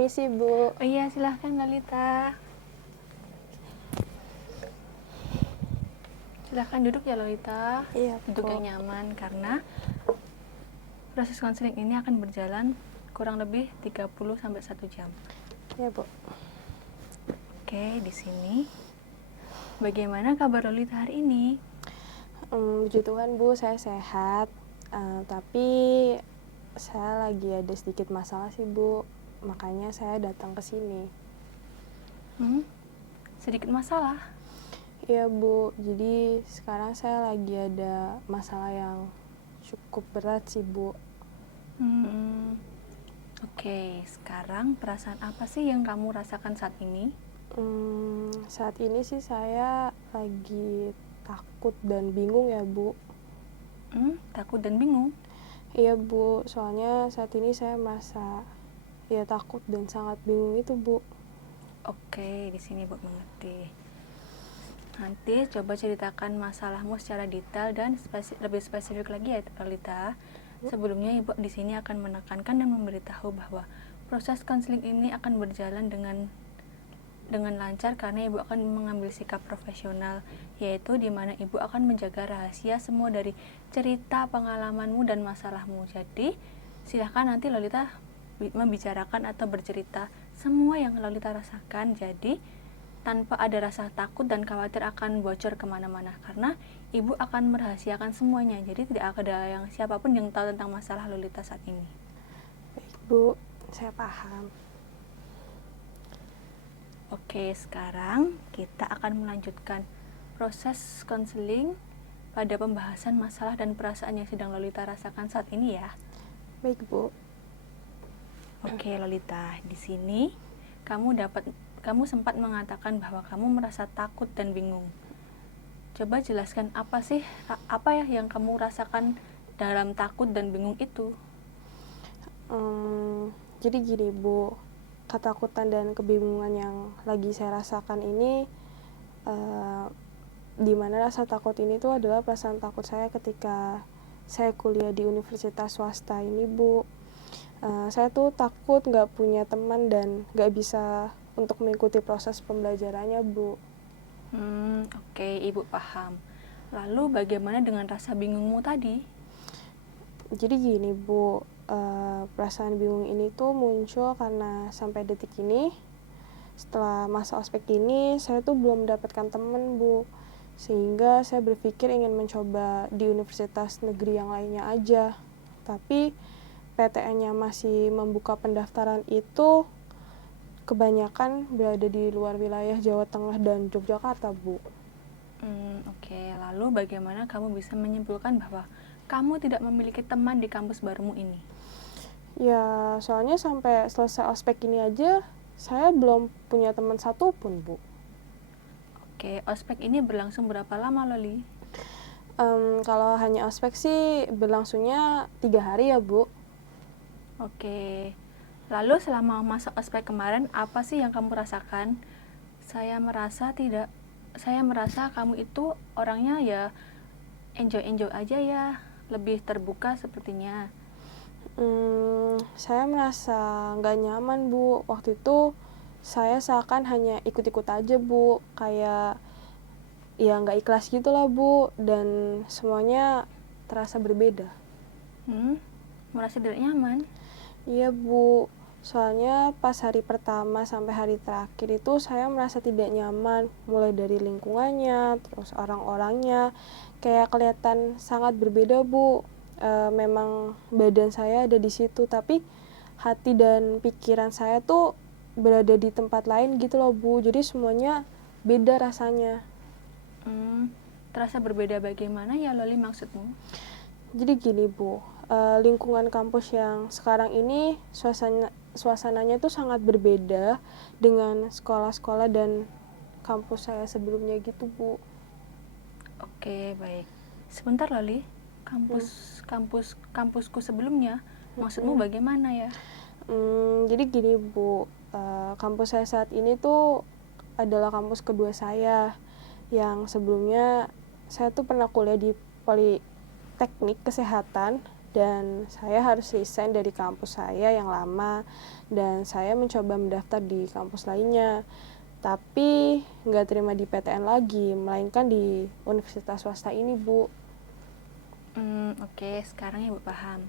Permisi, Bu. Oh iya, silahkan Lolita. Silahkan duduk ya Lolita. Iya, Duduk Bu. yang nyaman karena proses konseling ini akan berjalan kurang lebih 30-1 jam. Iya, Bu. Oke, di sini. Bagaimana kabar Lolita hari ini? Puji Tuhan, Bu, saya sehat. Tapi saya lagi ada sedikit masalah sih, Bu. Makanya saya datang ke sini. Sedikit masalah. Iya, Bu. Jadi sekarang saya lagi ada masalah yang cukup berat sih, Bu. Oke, sekarang perasaan apa sih yang kamu rasakan saat ini? Saat ini sih saya lagi takut dan bingung ya, Bu. Takut dan bingung? Iya, Bu. Soalnya saat ini saya merasa ya takut dan sangat bingung itu, Bu. Oke, di sini Bu mengerti. Nanti coba ceritakan masalahmu secara detail dan lebih spesifik lagi ya, Lolita. Sebelumnya Ibu di sini akan menekankan dan memberitahu bahwa proses konseling ini akan berjalan dengan lancar karena Ibu akan mengambil sikap profesional, yaitu di mana Ibu akan menjaga rahasia semua dari cerita pengalamanmu dan masalahmu. Jadi, silahkan nanti Lolita membicarakan atau bercerita semua yang Lolita rasakan. Jadi, tanpa ada rasa takut dan khawatir akan bocor kemana-mana, karena Ibu akan merahasiakan semuanya. Jadi tidak ada yang siapapun yang tahu tentang masalah Lolita saat ini. Baik, Bu. Saya paham. Oke, sekarang kita akan melanjutkan proses konseling pada pembahasan masalah dan perasaan yang sedang Lolita rasakan saat ini ya. Baik, Bu. Oke, Lolita, di sini kamu sempat mengatakan bahwa kamu merasa takut dan bingung. Coba jelaskan apa ya yang kamu rasakan dalam takut dan bingung itu? Jadi gini, Bu, ketakutan dan kebingungan yang lagi saya rasakan ini, di mana rasa takut ini tuh adalah perasaan takut saya ketika saya kuliah di universitas swasta ini, Bu. Saya tuh takut nggak punya teman dan nggak bisa untuk mengikuti proses pembelajarannya, Bu. Oke, Ibu paham. Lalu bagaimana dengan rasa bingungmu tadi? Jadi gini, Bu, perasaan bingung ini tuh muncul karena sampai detik ini, setelah masa ospek ini, saya tuh belum mendapatkan teman, Bu. Sehingga saya berpikir ingin mencoba di universitas negeri yang lainnya aja. Tapi PTN-nya masih membuka pendaftaran itu kebanyakan berada di luar wilayah Jawa Tengah dan Yogyakarta, Bu. Oke, lalu bagaimana kamu bisa menyimpulkan bahwa kamu tidak memiliki teman di kampus barumu ini? Ya, soalnya sampai selesai ospek ini aja, saya belum punya teman satupun, Bu. Oke, ospek ini berlangsung berapa lama, Loli? Kalau hanya ospek sih berlangsungnya 3 hari ya, Bu. Oke, lalu selama masa ospek kemarin, apa sih yang kamu rasakan? Saya merasa kamu itu orangnya ya enjoy aja ya, lebih terbuka sepertinya. Saya merasa nggak nyaman, Bu. Waktu itu saya seakan hanya ikut-ikut aja, Bu. Kayak ya nggak ikhlas gitu lah, Bu. Dan semuanya terasa berbeda. Merasa tidak nyaman? Iya, Bu. Soalnya pas hari pertama sampai hari terakhir itu saya merasa tidak nyaman. Mulai dari lingkungannya, terus orang-orangnya. Kayak kelihatan sangat berbeda, Bu. Memang badan saya ada di situ, tapi hati dan pikiran saya tuh berada di tempat lain gitu loh, Bu. Jadi semuanya beda rasanya. Terasa berbeda bagaimana ya, Loli, maksudmu? Jadi gini, Bu, lingkungan kampus yang sekarang ini suasananya tuh sangat berbeda dengan sekolah-sekolah dan kampus saya sebelumnya gitu, Bu. Oke, baik. Sebentar, Loli. Kampusku sebelumnya, maksudmu bagaimana ya? Jadi gini, Bu, kampus saya saat ini tuh adalah kampus kedua saya. Yang sebelumnya saya tuh pernah kuliah di Politeknik Kesehatan dan saya harus resign dari kampus saya yang lama dan saya mencoba mendaftar di kampus lainnya. Tapi nggak terima di PTN lagi, melainkan di universitas swasta ini, Bu. Oke, sekarang Ibu paham.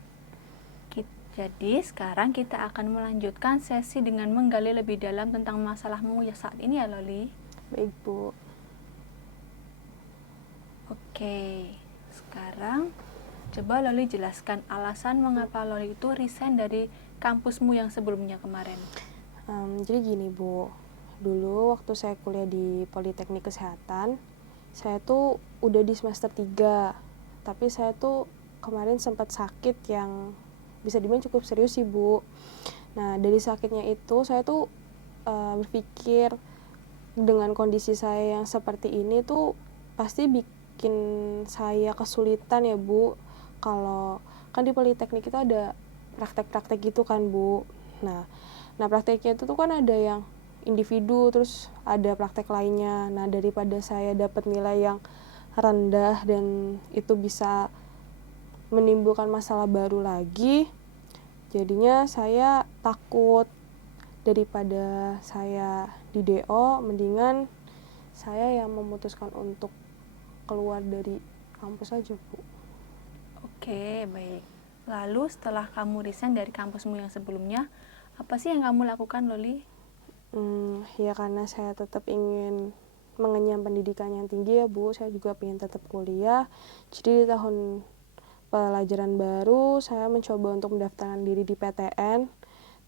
Jadi sekarang kita akan melanjutkan sesi dengan menggali lebih dalam tentang masalahmu ya saat ini ya Loli. Baik, Bu. Oke, sekarang coba Loli jelaskan alasan mengapa Loli itu resign dari kampusmu yang sebelumnya kemarin. Jadi gini, Bu. Dulu waktu saya kuliah di Politeknik Kesehatan, saya tuh udah di semester 3. Tapi saya tuh kemarin sempat sakit yang bisa dibilang cukup serius sih, Bu. Nah, dari sakitnya itu saya tuh berpikir dengan kondisi saya yang seperti ini tuh pasti bikin saya kesulitan ya, Bu. Kalau kan di Politeknik itu ada praktek-praktek gitu kan, Bu. Nah prakteknya itu tuh kan ada yang individu, terus ada praktek lainnya. Nah, daripada saya dapat nilai yang rendah dan itu bisa menimbulkan masalah baru lagi, jadinya saya takut daripada saya di DO, mendingan saya yang memutuskan untuk keluar dari kampus aja, Bu. Oke, baik. Lalu setelah kamu resign dari kampusmu yang sebelumnya, apa sih yang kamu lakukan, Loli? Ya karena saya tetap ingin mengenyam pendidikan yang tinggi ya, Bu. Saya juga pengen tetap kuliah. Jadi di tahun pelajaran baru saya mencoba untuk mendaftarkan diri di PTN.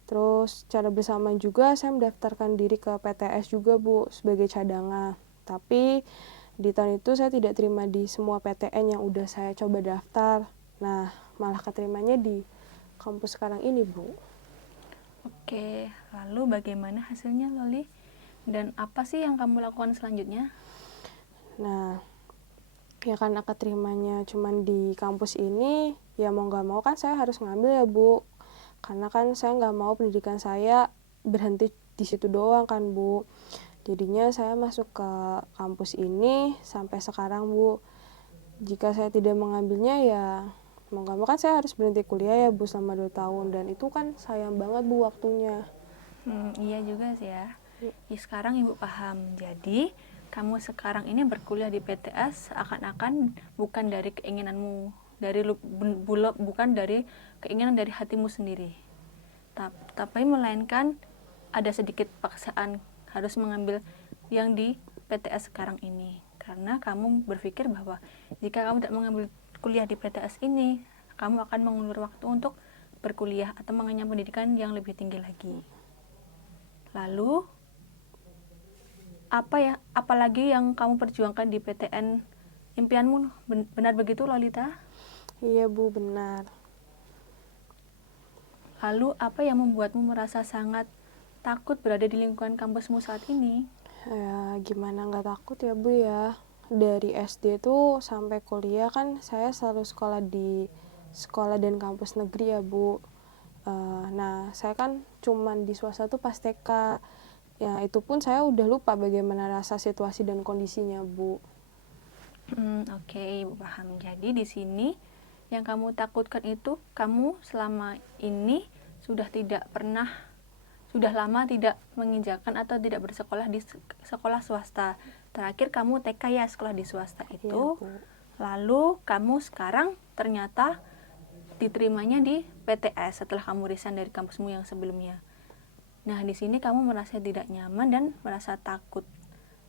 Terus cara bersama juga saya mendaftarkan diri ke PTS juga, Bu, sebagai cadangan. Tapi di tahun itu saya tidak terima di semua PTN yang udah saya coba daftar. Nah, malah keterimanya di kampus sekarang ini, Bu. Oke, lalu bagaimana hasilnya, Loli? Dan apa sih yang kamu lakukan selanjutnya? Nah, ya karena keterimanya cuman di kampus ini, ya mau nggak mau kan saya harus ngambil ya, Bu. Karena kan saya nggak mau pendidikan saya berhenti di situ doang kan, Bu. Jadinya saya masuk ke kampus ini sampai sekarang, Bu. Jika saya tidak mengambilnya ya mau nggak mau kan saya harus berhenti kuliah ya, Bu, selama 2 tahun. Dan itu kan sayang banget, Bu, waktunya. Iya juga sih ya. Ya sekarang Ibu paham. Jadi, kamu sekarang ini berkuliah di PTS seakan-akan bukan dari keinginanmu, bukan dari keinginan dari hatimu sendiri. Tapi melainkan ada sedikit paksaan harus mengambil yang di PTS sekarang ini. Karena kamu berpikir bahwa jika kamu tidak mengambil kuliah di PTS ini, kamu akan mengulur waktu untuk berkuliah atau mengenyam pendidikan yang lebih tinggi lagi. Lalu apalagi yang kamu perjuangkan di PTN impianmu, benar begitu Lolita? Iya, Bu, benar. Lalu apa yang membuatmu merasa sangat takut berada di lingkungan kampusmu saat ini? Ya gimana nggak takut ya, Bu, ya. Dari SD tuh sampai kuliah kan saya selalu sekolah di sekolah dan kampus negeri ya, Bu. Nah, saya kan cuman di swasta tuh pas TK. Ya, itu pun saya udah lupa bagaimana rasa situasi dan kondisinya, Bu. Oke, Ibu paham. Jadi di sini yang kamu takutkan itu kamu selama ini sudah lama tidak menginjakan atau tidak bersekolah di sekolah swasta. Terakhir kamu TK ya sekolah di swasta itu. Iya, Bu. Lalu kamu sekarang ternyata diterimanya di PTS setelah kamu resign dari kampusmu yang sebelumnya. Nah, di sini kamu merasa tidak nyaman dan merasa takut.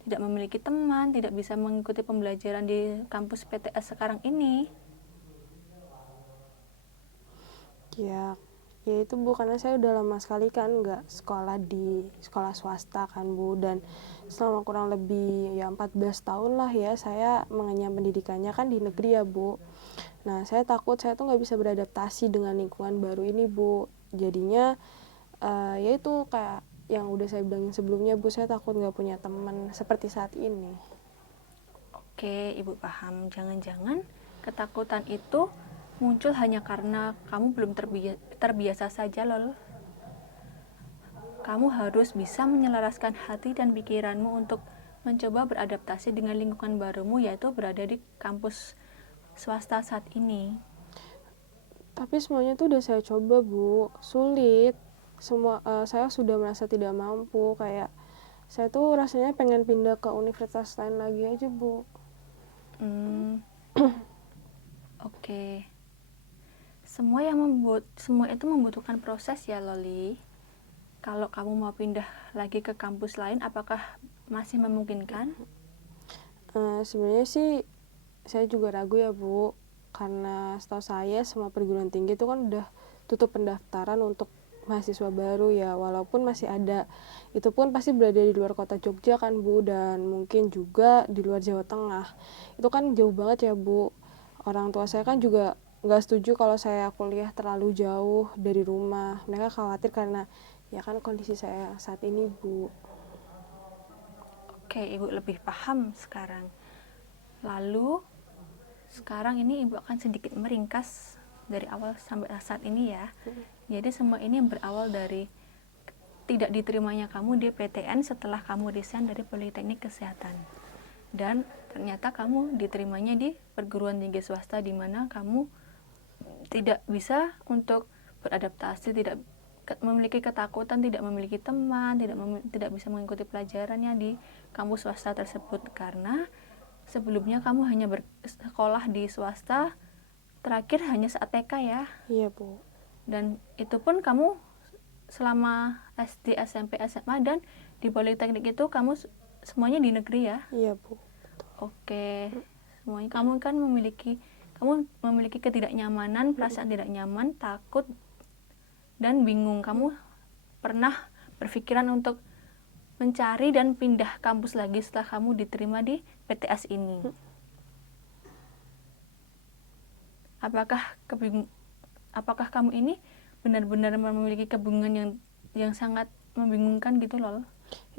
Tidak memiliki teman, tidak bisa mengikuti pembelajaran di kampus PTS sekarang ini. Ya, ya itu, Bu, karena saya udah lama sekali kan nggak sekolah di sekolah swasta kan, Bu. Dan selama kurang lebih ya 14 tahun lah ya saya mengenyam pendidikannya kan di negeri ya, Bu. Nah, saya takut saya tuh nggak bisa beradaptasi dengan lingkungan baru ini, Bu. Jadinya ya itu kayak yang udah saya bilangin sebelumnya, Bu, saya takut nggak punya teman seperti saat ini. Oke, Ibu paham. Jangan-jangan ketakutan itu muncul hanya karena kamu belum terbiasa saja, Lol. Kamu harus bisa menyelaraskan hati dan pikiranmu untuk mencoba beradaptasi dengan lingkungan barumu, yaitu berada di kampus swasta saat ini. Tapi semuanya tuh udah saya coba, Bu. Sulit. Saya sudah merasa tidak mampu. Kayak saya tuh rasanya pengen pindah ke universitas lain lagi aja, Bu. Oke. Semua itu membutuhkan proses ya, Loli. Kalau kamu mau pindah lagi ke kampus lain, apakah masih memungkinkan? Sebenarnya sih saya juga ragu ya, Bu. Karena setahu saya semua perguruan tinggi itu kan udah tutup pendaftaran untuk mahasiswa baru ya, walaupun masih ada. Itu pun pasti berada di luar kota Jogja kan, Bu, dan mungkin juga di luar Jawa Tengah. Itu kan jauh banget ya, Bu. Orang tua saya kan juga nggak setuju kalau saya kuliah terlalu jauh dari rumah. Mereka khawatir karena ya kan kondisi saya saat ini, Bu. Oke, Ibu lebih paham sekarang. Lalu, sekarang ini Ibu akan sedikit meringkas dari awal sampai saat ini ya. Jadi semua ini berawal dari tidak diterimanya kamu di PTN setelah kamu resign dari Politeknik Kesehatan. Dan ternyata kamu diterimanya di perguruan tinggi swasta di mana kamu tidak bisa untuk beradaptasi, tidak memiliki ketakutan, tidak memiliki teman, tidak bisa mengikuti pelajarannya di kampus swasta tersebut karena sebelumnya kamu hanya bersekolah di swasta, terakhir hanya saat TK ya. Iya, Bu. Dan itu pun kamu selama SD, SMP, SMA dan di Politeknik itu kamu semuanya di negeri ya. Iya, Bu. Oke. Semuanya kamu memiliki ketidaknyamanan, perasaan tidak nyaman, takut dan bingung. Kamu pernah berpikiran untuk mencari dan pindah kampus lagi setelah kamu diterima di PTS ini. Apakah kamu ini benar-benar memiliki kebingungan yang sangat membingungkan gitu loh?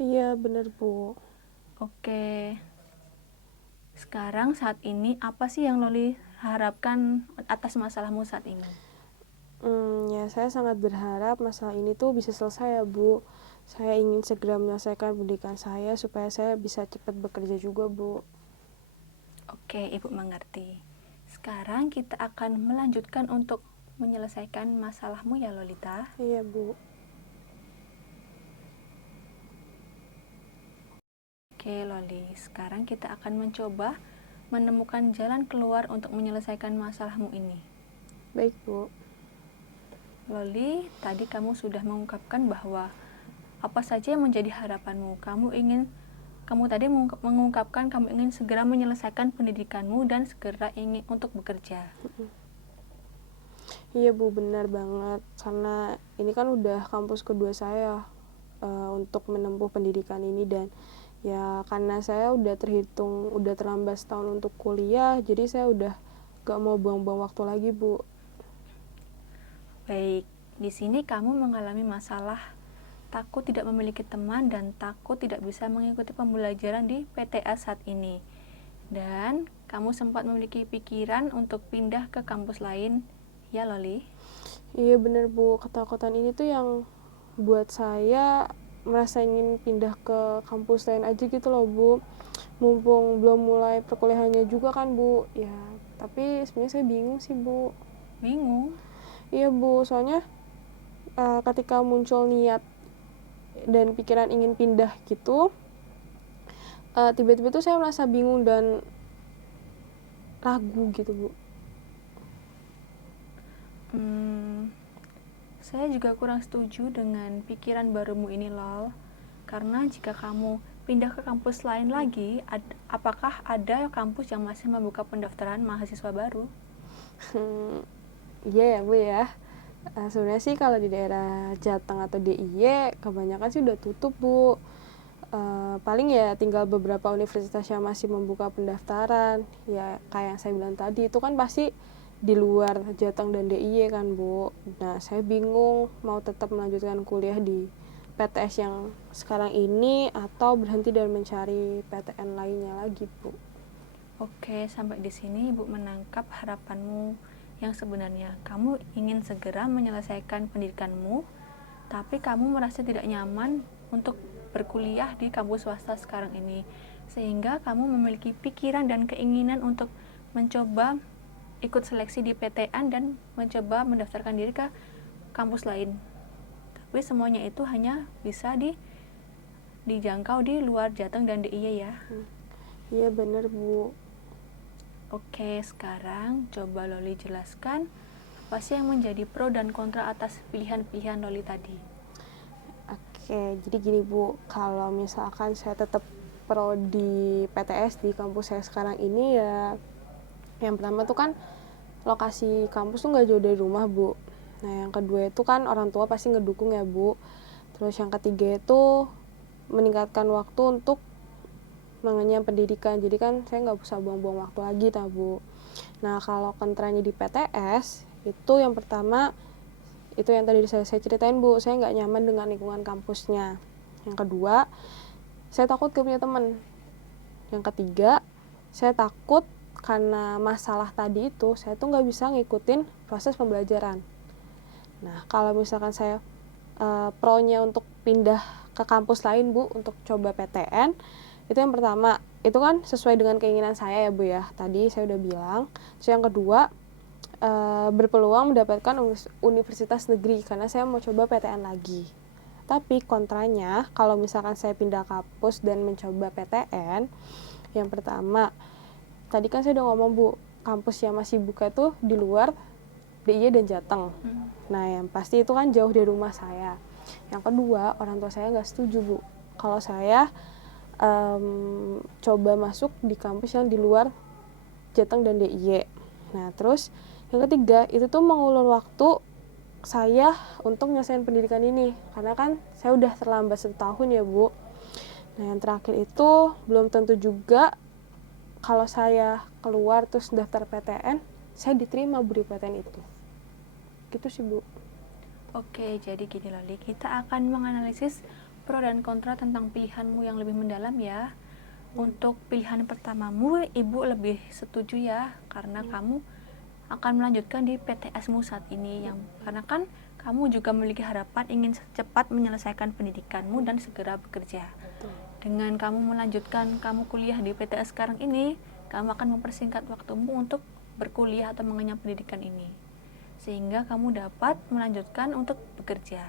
Iya, benar, Bu. Oke. Sekarang saat ini apa sih yang Loli harapkan atas masalahmu saat ini? Ya saya sangat berharap masalah ini tuh bisa selesai ya, Bu. Saya ingin segera menyelesaikan pendidikan saya supaya saya bisa cepat bekerja juga, Bu. Oke, Ibu mengerti. Sekarang kita akan melanjutkan untuk menyelesaikan masalahmu ya, Lolita. Iya, Bu. Oke, Loli. Sekarang kita akan mencoba menemukan jalan keluar untuk menyelesaikan masalahmu ini. Baik, Bu. Loli, tadi kamu sudah mengungkapkan bahwa apa saja yang menjadi harapanmu. Kamu tadi mengungkapkan kamu ingin segera menyelesaikan pendidikanmu dan segera ingin untuk bekerja. Iya, Bu, benar banget. Karena ini kan udah kampus kedua saya untuk menempuh pendidikan ini, dan ya karena saya udah terlambat setahun untuk kuliah, jadi saya udah gak mau buang-buang waktu lagi, Bu. Baik, di sini kamu mengalami masalah takut tidak memiliki teman dan takut tidak bisa mengikuti pembelajaran di PTS saat ini. Dan kamu sempat memiliki pikiran untuk pindah ke kampus lain, ya Loli? Iya, bener, Bu. Ketakutan ini tuh yang buat saya merasa ingin pindah ke kampus lain aja gitu loh, Bu. Mumpung belum mulai perkuliahannya juga kan, Bu. Ya, tapi sebenarnya saya bingung sih, Bu. Bingung? Iya, Bu. Soalnya ketika muncul niat dan pikiran ingin pindah gitu, tiba-tiba tuh saya merasa bingung dan ragu gitu, Bu. Saya juga kurang setuju dengan pikiran barumu ini, Lol. Karena jika kamu pindah ke kampus lain lagi, apakah ada kampus yang masih membuka pendaftaran mahasiswa baru? Iya ya, Bu ya. Sebenarnya sih kalau di daerah Jateng atau DIY kebanyakan sih udah tutup, Bu. Paling ya tinggal beberapa universitas yang masih membuka pendaftaran. Ya kayak yang saya bilang tadi, itu kan pasti di luar Jateng dan DIY kan, Bu. Nah, saya bingung mau tetap melanjutkan kuliah di PTS yang sekarang ini atau berhenti dan mencari PTN lainnya lagi, Bu. Oke, sampai di sini Ibu menangkap harapanmu yang sebenarnya. Kamu ingin segera menyelesaikan pendidikanmu, tapi kamu merasa tidak nyaman untuk berkuliah di kampus swasta sekarang ini. Sehingga kamu memiliki pikiran dan keinginan untuk mencoba ikut seleksi di PTN dan mencoba mendaftarkan diri ke kampus lain. Tapi semuanya itu hanya bisa dijangkau di luar Jateng dan DIY ya. Iya bener Bu. Oke, sekarang coba Loli jelaskan apa sih yang menjadi pro dan kontra atas pilihan-pilihan Loli tadi. Oke, jadi gini Bu, kalau misalkan saya tetap pro di PTS di kampus saya sekarang ini ya, yang pertama tuh kan lokasi kampus tuh nggak jauh dari rumah Bu. Nah yang kedua itu kan orang tua pasti ngedukung ya Bu. Terus yang ketiga itu meningkatkan waktu untuk mengenyam pendidikan, jadi kan saya nggak usah buang-buang waktu lagi tak Bu. Nah kalau kontranya di PTS itu yang pertama itu yang tadi saya ceritain Bu, saya nggak nyaman dengan lingkungan kampusnya. Yang kedua, saya takut gak punya teman. Yang ketiga, saya takut karena masalah tadi itu saya tuh nggak bisa ngikutin proses pembelajaran. Nah kalau misalkan saya pro-nya untuk pindah ke kampus lain Bu, untuk coba PTN, itu yang pertama, itu kan sesuai dengan keinginan saya ya Bu ya, tadi saya udah bilang. Terus yang kedua, berpeluang mendapatkan universitas negeri karena saya mau coba PTN lagi. Tapi kontranya, kalau misalkan saya pindah kampus dan mencoba PTN, yang pertama, tadi kan saya udah ngomong Bu, kampus yang masih buka tuh di luar DIY dan Jateng. Nah yang pasti itu kan jauh dari rumah saya. Yang kedua, orang tua saya nggak setuju Bu kalau saya coba masuk di kampus yang di luar Jateng dan DIY. Nah terus yang ketiga, itu tuh mengulur waktu saya untuk nyelesain pendidikan ini. Karena kan saya udah terlambat 1 tahun ya Bu. Nah yang terakhir itu belum tentu juga kalau saya keluar terus daftar PTN, saya diterima Bu di PTN itu. Gitu sih Bu. Oke, jadi gini Loli, kita akan menganalisis pro dan kontra tentang pilihanmu yang lebih mendalam ya. Untuk pilihan pertamamu, Ibu lebih setuju ya, karena kamu akan melanjutkan di PTS-mu saat ini, yang karena kan kamu juga memiliki harapan ingin cepat menyelesaikan pendidikanmu dan segera bekerja. Dengan kamu melanjutkan kamu kuliah di PTS sekarang ini, kamu akan mempersingkat waktumu untuk berkuliah atau mengenyam pendidikan ini, sehingga kamu dapat melanjutkan untuk bekerja.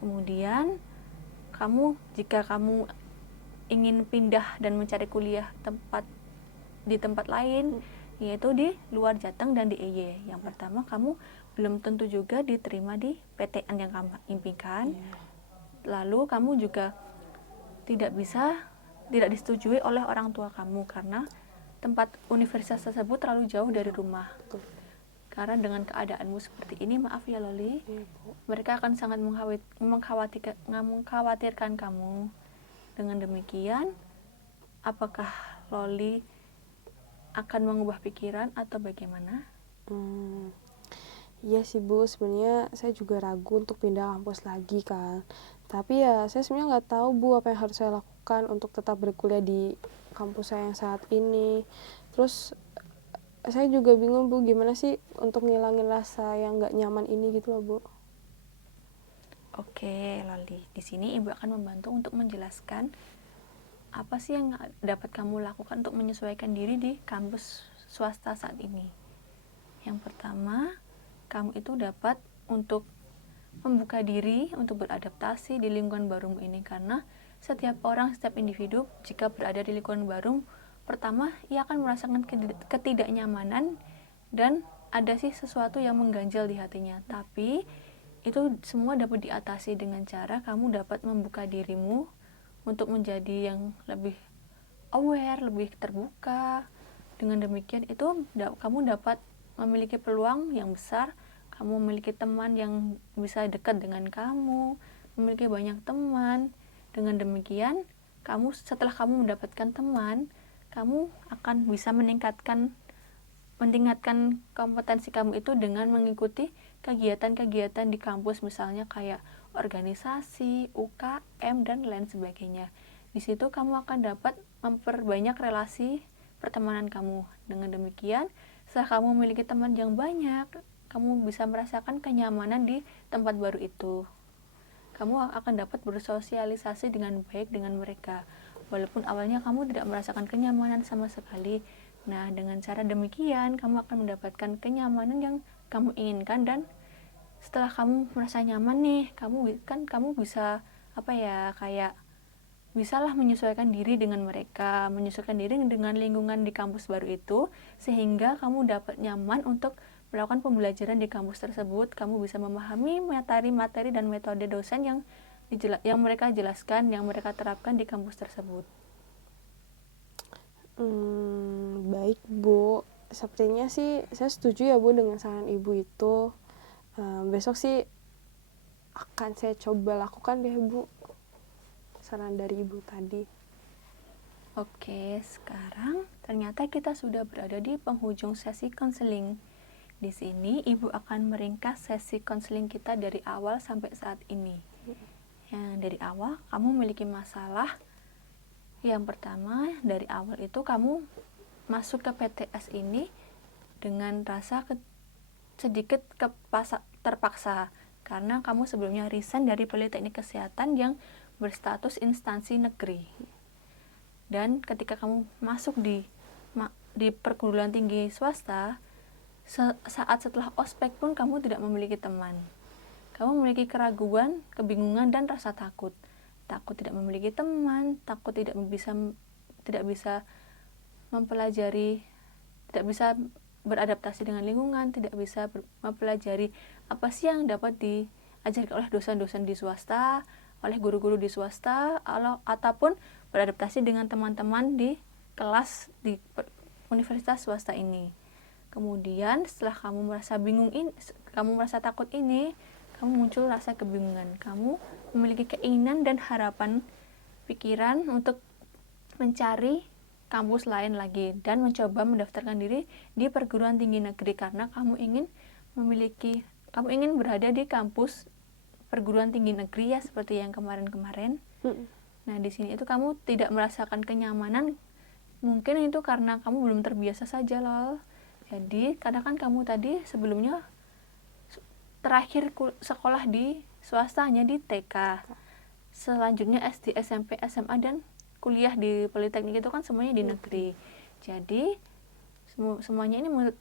Kemudian jika kamu ingin pindah dan mencari kuliah di tempat lain, yaitu di luar Jateng dan DIY. Yang pertama, kamu belum tentu juga diterima di PTN yang kamu impikan. Lalu kamu juga tidak disetujui oleh orang tua kamu karena tempat universitas tersebut terlalu jauh dari rumah. Karena dengan keadaanmu seperti ini, maaf ya Loli, mereka akan sangat mengkhawatirkan kamu. Dengan demikian, apakah Loli akan mengubah pikiran atau bagaimana? Iya sih Bu, sebenarnya saya juga ragu untuk pindah kampus lagi kan. Tapi ya saya sebenarnya nggak tahu Bu apa yang harus saya lakukan untuk tetap berkuliah di kampus saya yang saat ini. Terus saya juga bingung Bu, gimana sih untuk ngilangin rasa yang nggak nyaman ini gitu loh Bu. Oke, Loli. Di sini Ibu akan membantu untuk menjelaskan apa sih yang dapat kamu lakukan untuk menyesuaikan diri di kampus swasta saat ini. Yang pertama, kamu itu dapat untuk membuka diri untuk beradaptasi di lingkungan barumu ini, karena setiap individu jika berada di lingkungan baru, pertama ia akan merasakan ketidaknyamanan dan ada sih sesuatu yang mengganjal di hatinya. Tapi itu semua dapat diatasi dengan cara kamu dapat membuka dirimu untuk menjadi yang lebih aware, lebih terbuka. Dengan demikian itu kamu dapat memiliki peluang yang besar, kamu memiliki teman yang bisa dekat dengan kamu, memiliki banyak teman. Dengan demikian, setelah kamu mendapatkan teman, kamu akan bisa meningkatkan kompetensi kamu itu dengan mengikuti kegiatan-kegiatan di kampus, misalnya kayak organisasi, UKM, dan lain sebagainya. Di situ kamu akan dapat memperbanyak relasi pertemanan kamu. Dengan demikian, setelah kamu memiliki teman yang banyak, kamu bisa merasakan kenyamanan di tempat baru itu. Kamu akan dapat bersosialisasi dengan baik dengan mereka. Walaupun awalnya kamu tidak merasakan kenyamanan sama sekali, Nah, dengan cara demikian kamu akan mendapatkan kenyamanan yang kamu inginkan, dan setelah kamu merasa nyaman nih, kamu bisa kayak bisalah menyesuaikan diri dengan mereka, menyesuaikan diri dengan lingkungan di kampus baru itu, sehingga kamu dapat nyaman untuk melakukan pembelajaran di kampus tersebut. Kamu bisa memahami materi-materi dan metode dosen yang mereka jelaskan, yang mereka terapkan di kampus tersebut. Baik Bu, sepertinya sih saya setuju ya Bu dengan saran Ibu itu. Besok sih akan saya coba lakukan deh Bu, saran dari Ibu tadi. Oke, sekarang ternyata kita sudah berada di penghujung sesi konseling. Di sini Ibu akan meringkas sesi konseling kita dari awal sampai saat ini. Yang dari awal kamu memiliki masalah. Yang pertama, dari awal itu kamu masuk ke PTS ini dengan rasa sedikit terpaksa, karena kamu sebelumnya resign dari Politeknik Kesehatan yang berstatus instansi negeri. Dan ketika kamu masuk di perguruan tinggi swasta, saat setelah ospek pun kamu tidak memiliki teman. Kamu memiliki keraguan, kebingungan, dan rasa takut. Takut tidak memiliki teman, takut tidak bisa mempelajari, tidak bisa beradaptasi dengan lingkungan, tidak bisa mempelajari apa sih yang dapat diajarkan oleh dosen-dosen di swasta, oleh guru-guru di swasta, ataupun beradaptasi dengan teman-teman di kelas di universitas swasta ini. Kemudian setelah kamu merasa kamu merasa takut ini, kamu muncul rasa kebingungan. Kamu memiliki keinginan dan harapan pikiran untuk mencari kampus lain lagi dan mencoba mendaftarkan diri di perguruan tinggi negeri, karena kamu ingin berada di kampus perguruan tinggi negeri ya, seperti yang kemarin-kemarin. Nah, di sini itu kamu tidak merasakan kenyamanan. Mungkin itu karena kamu belum terbiasa saja loh. Jadi, karena kan kamu tadi sebelumnya terakhir sekolah di swasta hanya di TK. Selanjutnya SD, SMP, SMA, dan kuliah di Politeknik itu kan semuanya di negeri. Jadi, semuanya ini menurut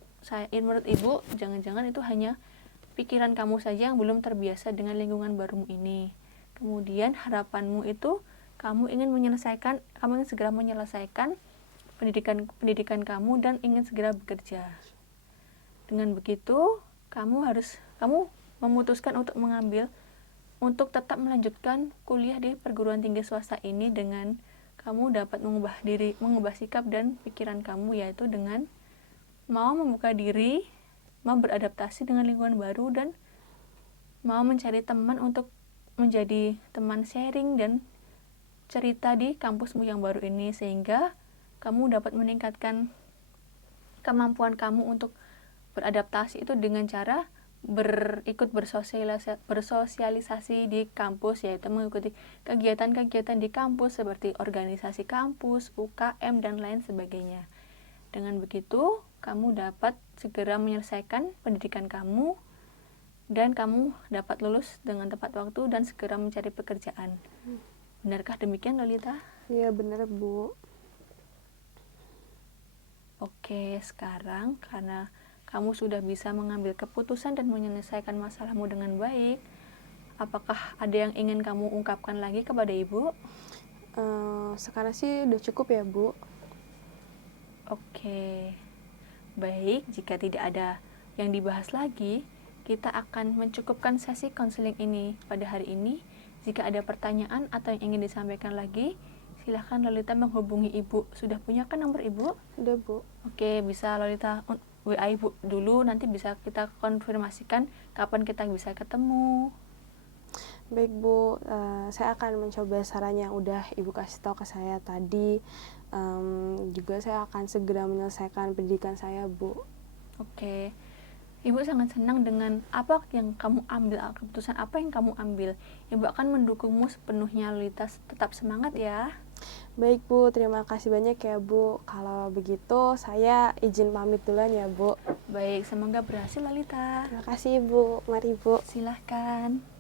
Ibu, jangan-jangan itu hanya pikiran kamu saja yang belum terbiasa dengan lingkungan barumu ini. Kemudian harapanmu itu kamu ingin segera menyelesaikan pendidikan kamu dan ingin segera bekerja. Dengan begitu, kamu memutuskan untuk tetap melanjutkan kuliah di perguruan tinggi swasta ini dengan kamu dapat mengubah sikap dan pikiran kamu, yaitu dengan mau membuka diri, mau beradaptasi dengan lingkungan baru, dan mau mencari teman untuk menjadi teman sharing dan cerita di kampusmu yang baru ini, sehingga kamu dapat meningkatkan kemampuan kamu untuk beradaptasi itu dengan cara ikut bersosialisasi di kampus, yaitu mengikuti kegiatan-kegiatan di kampus seperti organisasi kampus, UKM, dan lain sebagainya. Dengan begitu, kamu dapat segera menyelesaikan pendidikan kamu dan kamu dapat lulus dengan tepat waktu dan segera mencari pekerjaan. Benarkah demikian, Lolita? Iya, benar Bu. Oke, sekarang karena kamu sudah bisa mengambil keputusan dan menyelesaikan masalahmu dengan baik, apakah ada yang ingin kamu ungkapkan lagi kepada Ibu? Sekarang sih udah cukup ya Bu. Oke, baik, jika tidak ada yang dibahas lagi, kita akan mencukupkan sesi konseling ini pada hari ini. Jika ada pertanyaan atau yang ingin disampaikan lagi, silahkan Lolita menghubungi Ibu. Sudah punya kan nomor Ibu? Udah Bu. Oke, bisa Lolita WA Ibu dulu, nanti bisa kita konfirmasikan kapan kita bisa ketemu. Baik Bu, saya akan mencoba saran yang udah Ibu kasih tahu ke saya tadi. Juga saya akan segera menyelesaikan pendidikan saya Bu. Oke, Ibu sangat senang dengan apa yang kamu ambil, keputusan apa yang kamu ambil. Ibu akan mendukungmu sepenuhnya, Lolita. Tetap semangat ya. Baik Bu, terima kasih banyak ya Bu. Kalau begitu saya izin pamit duluan ya Bu. Baik, semoga berhasil Lolita. Terima kasih Bu, mari Bu. Silahkan.